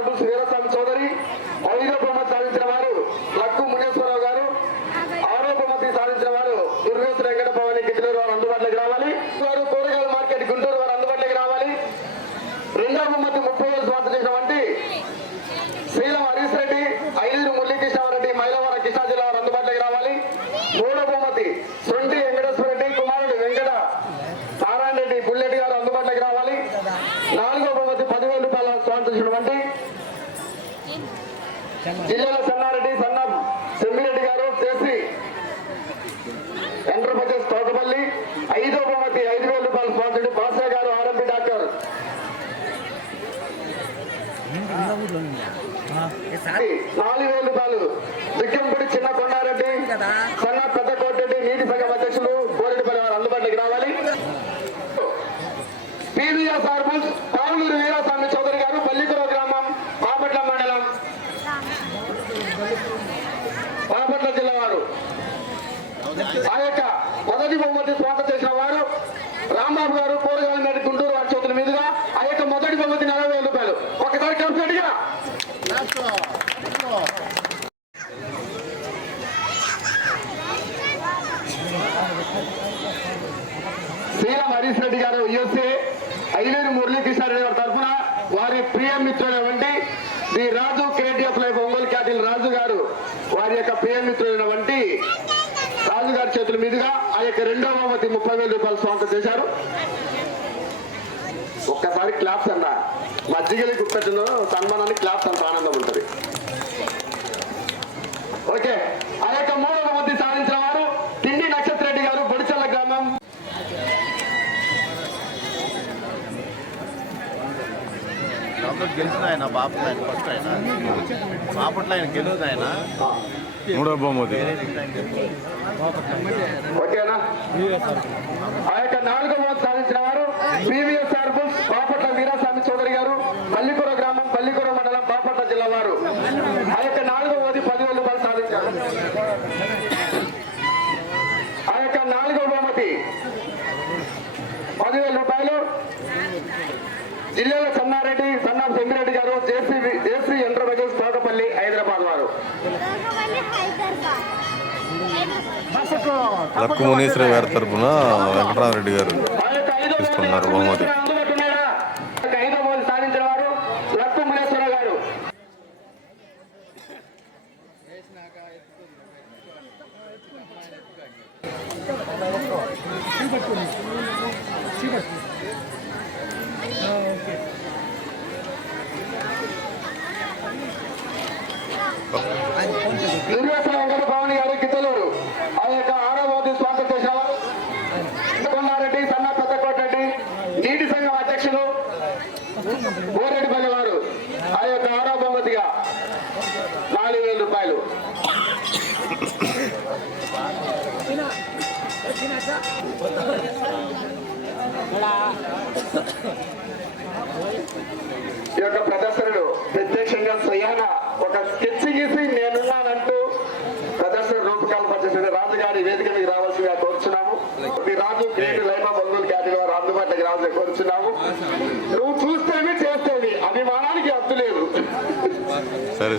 Carlos Ferreira está enterprises Thotapalli ఐదో బహుమతి ఐదు వేల రూపాయలు స్పాన్సర్డ్ బాసా గారు ఆర్ఎంపీ డాక్టర్. నాలుగు వేల రూపాయలు దిగ్గంపూడి చిన్న కొండారెడ్డి సన్న పెద్ద కోటరెడ్డి నీటి సంఘం అధ్యక్షులు కోరెడ్డిపల్లి వారు అందుబాటులోకి రావాలి పీవీఆర్ సార్బుల్ పావులూరు వీరాస్వామి చౌదరి గారు పల్లికుర గ్రామం బాపట్ల మండలం బాపట్ల జిల్లా వారు ఆ యొక్క మొదటి బహుమతి స్వాగతం చేసిన వారు రాంబాబు గారు కూరగాయల మీద గుంటూరు వారి చేతుల మీదుగా ఆ యొక్క మొదటి బహుమతి నలభై వేల రూపాయలు ఒకసారి కలిసినట్టుగా శ్రీరామ్ హరీష్ రెడ్డి గారు యుఎస్ఏ ఐలేరు మురళీకృష్ణారెడ్డి గారి తరఫున వారి ప్రియ మిత్రులైనటువంటి Shri Raju KTF life Ongole cattle Raju గారు వారి యొక్క ప్రియ మిత్రులైనటువంటి రాజు గారి చేతుల మీదుగా ఆ యొక్క రెండవ బహుమతి ముప్పై వేల రూపాయలు స్వాగతం చేశారు. ఒక్కసారి క్లాప్స్ అన్న మజ్జిగలి గుప్పెట్టులో సన్మానానికి క్లాప్స్ అంత ఆనందం ఉంటుంది. ఓకే ఆ యొక్క మూడవ బహుమతి సాధించిన వారు తిండి నక్షత్రెడ్డి గారు బొడిచల్ల గ్రామం కాబట్టి గెలిచిన ఆయన బాపట్ల ఆయన ఫస్ట్ ఆయన. బాపట్ల ఆయన గెలిచిన ఆయన. మూడో బహుమతి ఓకేనా? ఆ యొక్క నాలుగో బహుమతి సాధించిన వారు బాపట్ల వీరాస్వామి చౌదరి గారు పల్లికూర గ్రామం పల్లికూర మండలం బాపట్ల జిల్లా వారు. ఆ యొక్క నాలుగో బహుమతి పదివేల రూపాయలు సాధించారు. ఆ యొక్క నాలుగో బహుమతి పదివేల రూపాయలు. జిల్లాల సన్నారెడ్డి సన్నాం సెమ్మిరెడ్డి గారు JC JC enterprises Thotapalli Hyderabad వారు. లక్కు మునీశ్వర గారి తరపున వెంకటరామరెడ్డి గారు తీసుకున్నారు బహుమతి. అందుబాటులో ఉన్నాడా? ఆ యొక్క ఐదో బహుమతి సాధించిన వారు లక్కు మునేశ్వర గారు దుర్వేశ్వర వెంకట భవని గారు గిద్దలూరు ఆ యొక్క ఆరో బహుమతి స్వాగతం చేసిన వారు కొండారెడ్డి సన్న పెద్దకోటరెడ్డి నీటి సంఘం అధ్యక్షులు బోరెడ్డిపల్లి వారు ఆ యొక్క ఆరో బహుమతిగా నాలుగు వేల రూపాయలు ఈ యొక్క ప్రదర్శనలు ప్రత్యక్షంగా స్వయాన ఒక స్కెచ్ గీసి నేనున్నానంటూ ప్రదర్శన రూపకల్పన చేసిన రాజుగారి వేదిక మీద రావాల్సిందిగా కోరుచున్నాము. మీ రాజు క్రియేటివ్ లైఫ్ ఆఫ్ బంధువులు క్యాటరీ వారు అందుబాటులోకి రావాల్సి కోరుచున్నాము. నువ్వు చూస్తేవి చేస్తేవి. అభిమానానికి అద్దు లేదు. సరే.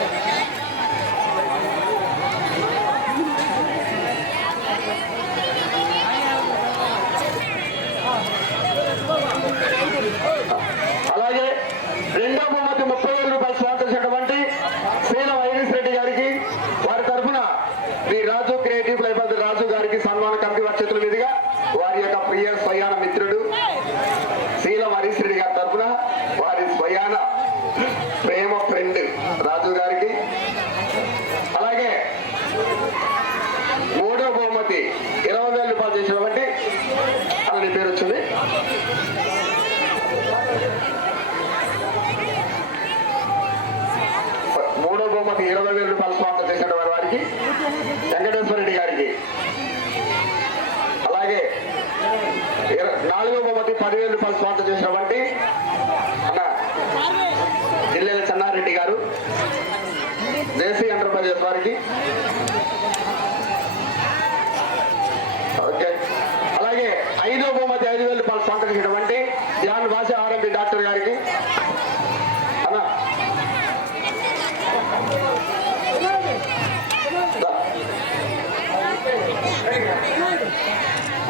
Yeah. పదివేల రూపాయలు స్పాన్సర్ చేసినటువంటి అన్న జిల్లెల చెన్నారెడ్డి గారు జేసీ ఎంటర్ప్రైజెస్ వారికి. ఓకే. అలాగే ఐదో బహుమతి ఐదు వేల రూపాయలు స్పాన్సర్ చేసినటువంటి జాన్ భాష ఆర్ఎంపీ డాక్టర్ గారికి అన్న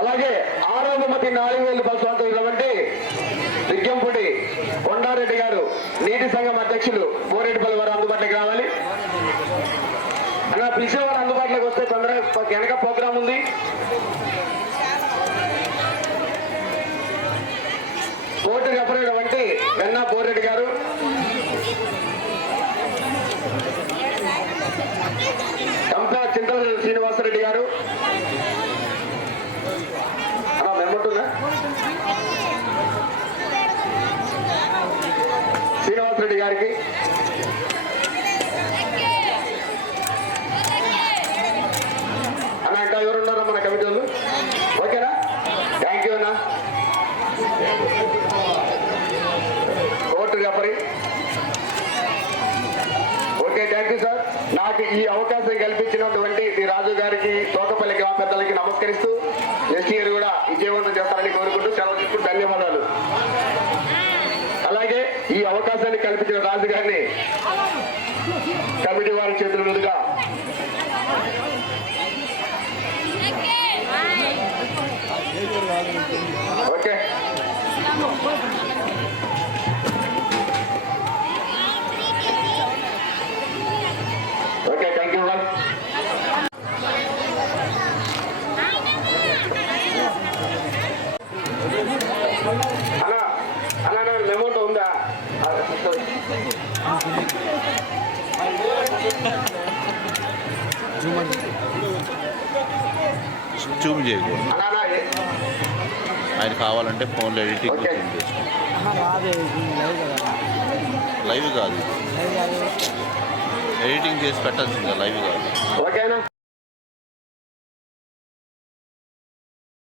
అలాగే ఆరో బహుమతి నాలుగు వేల రూపాయలు స్వాగతించినటువంటి విజ్ఞంపుడి కొండారెడ్డి గారు నీటి సంఘం అధ్యక్షులు బోరెడ్డిపల్లి వారు అందుబాటులోకి రావాలి. అలా పిలిచేవారు అందుబాటులోకి వస్తే తొందరగా వెనక ప్రోగ్రామ్ ఉంది. కోర్టు రెఫరెంట్ వంటి వెన్నా బోరెడ్డి గారు కంపా చింతల శ్రీనివాసరెడ్డి గారు అలా మెమ్మంటుందా రెడ్డి గారికి. అన్న ఇంకా ఎవరున్నారు మన కమిటీ వాళ్ళు? ఓకేనా? థ్యాంక్ యూ అన్న. Court referee. Okay thank you sir నాకు ఈ అవకాశం కల్పించినటువంటి రాజు గారికి తోటపల్లి గ్రామ పెద్దలకి నమస్కరిస్తూ జూమ్ చేయకూడదు ఆయన కావాలంటే ఫోన్లో ఎడిటింగ్ లైవ్ కదా? ఎడిటింగ్ చేసి పెట్టాల్సిందే లైవ్ కాదు. ఓకేనా?